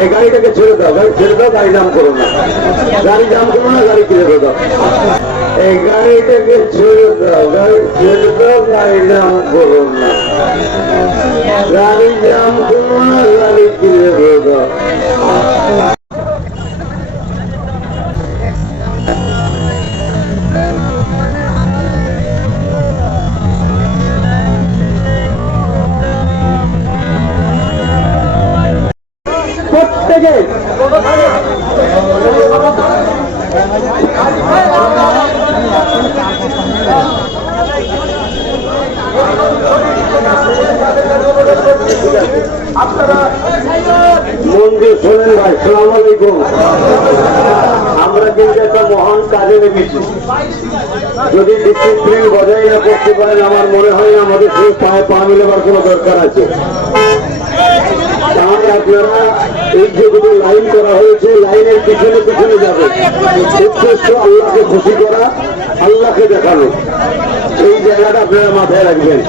এই গাড়িটাকে ছেড়ে দাও, গাড়ি ছেড়ে দাও, গাড়ি জাম করো না, গাড়ি জাম করো না, গাড়ি ছেড়ে দাও। এই গাড়িটাকে ছেড়ে দাও, গাড়ি ছেড়ে দাও, গাড়ি জাম করো না, গাড়ি জাম করো না, গাড়ি ছেড়ে দাও। প্রত্যেকে মন্দির শোনেন ভাই, সালাম আলাইকুম। আমরা কিন্তু একটা মহান কাজে নেমেছি। যদি ডিসিপ্লিন বজায় না করতে পারেন, আমার মনে হয় না আমাদের সেই পায়ে পা মিলেবার কোনো দরকার আছে। তাহলে আপনারা এই যে দুটো লাইন করা হয়েছে, লাইনের পিছনে পিছনে যাবে, উদ্দেশ্য আল্লাহকে খুশি করা, আল্লাহকে দেখানো। এই জায়গাটা আপনারা মাথায় রাখবেন।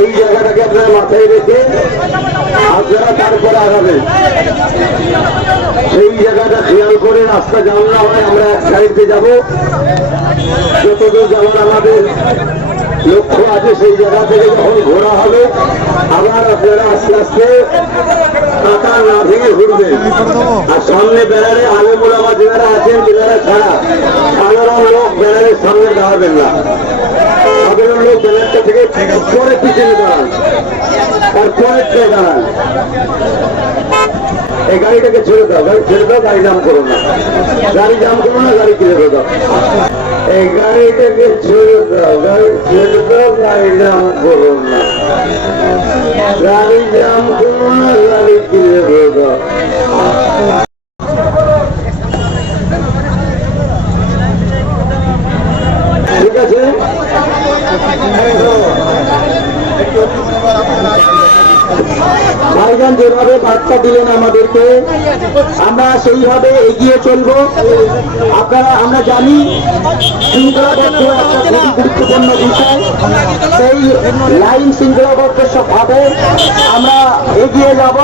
এই জায়গাটাকে আপনারা মাথায় রেখে আপনারা তারপরে আগাবেন। সেই জায়গাটা খেয়াল করে রাস্তা জাম না হয়, আমরা এক সাইডে যাব, যতদূর যাওয়ার আমাদের লক্ষ্য আছে সেই জায়গা থেকে যখন ঘোরা হবে, আবার আপনারা আস্তে আস্তে কাঁটা না ভেঙে ঘুরবেন। আর সামনে ব্যানারে আলেম ওলামা যারা আছেন, যারা ছাড়া সাধারণ লোক ব্যানারের সামনে দাঁড়াবেন না। সাধারণ লোক ব্যানারটা থেকে পরে পিছনে দাঁড়ান, তারপরে দাঁড়ান। এই গাড়িটাকে ছেড়ে দাও, গাড়ি ছেড়ে দাও, গাড়ি জাম করো না, গাড়ি জাম করো না, গাড়ি ছেড়ে দাও। এই গাড়িটাকে ছেড়ে দাও, গাড়ি ছেড়ে দাও, গাড়ি জাম করো না, গাড়ি জাম করো না, গাড়ি ছেড়ে দাও। ঠিক আছে, ভাইজান যেভাবে বার্তা দিলেন আমাদেরকে, আমরা সেইভাবে এগিয়ে চলবো। আপনারা, আমরা জানি শৃঙ্খলাবদ্ধ একটা খুবই গুরুত্বপূর্ণ বিষয়। সেই লাইন শৃঙ্খলাবদ্ধ ভাবে আমরা এগিয়ে যাব।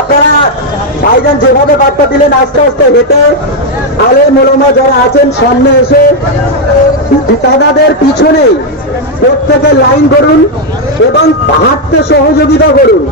আপনারা ভাইজান যেভাবে বার্তা দিলেন, আস্তে আস্তে হেঁটে আলেম ওলামা যারা আছেন সামনে এসে তাদের পিছনে প্রত্যেকে লাইন করুন এবং হাঁটতে সহযোগিতা করুন।